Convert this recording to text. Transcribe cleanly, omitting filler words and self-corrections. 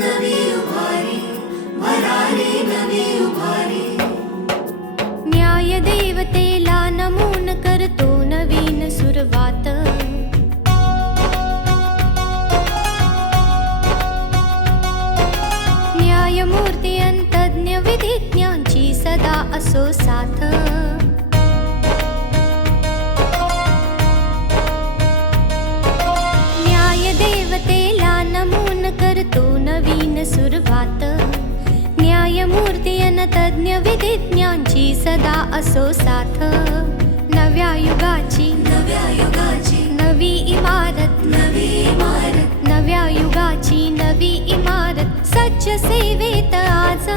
नवी उभारी, वरारी नवी उभारी. न्याय देवतेला नमून करतो नवीन सुरुवात. न्यायमूर्ती अंतज्ञ विधिज्ञांची सदा असो साथ. न्याय देवतेला नमून करतो नवीन सुरुवात. न्यायमूर्ती अनतज्ञ विधिज्ञांची सदा असो साथ. नव्या युगाची नवी इमारत, नव्या युगाची नवी इमारत. सच्च सेवेत आज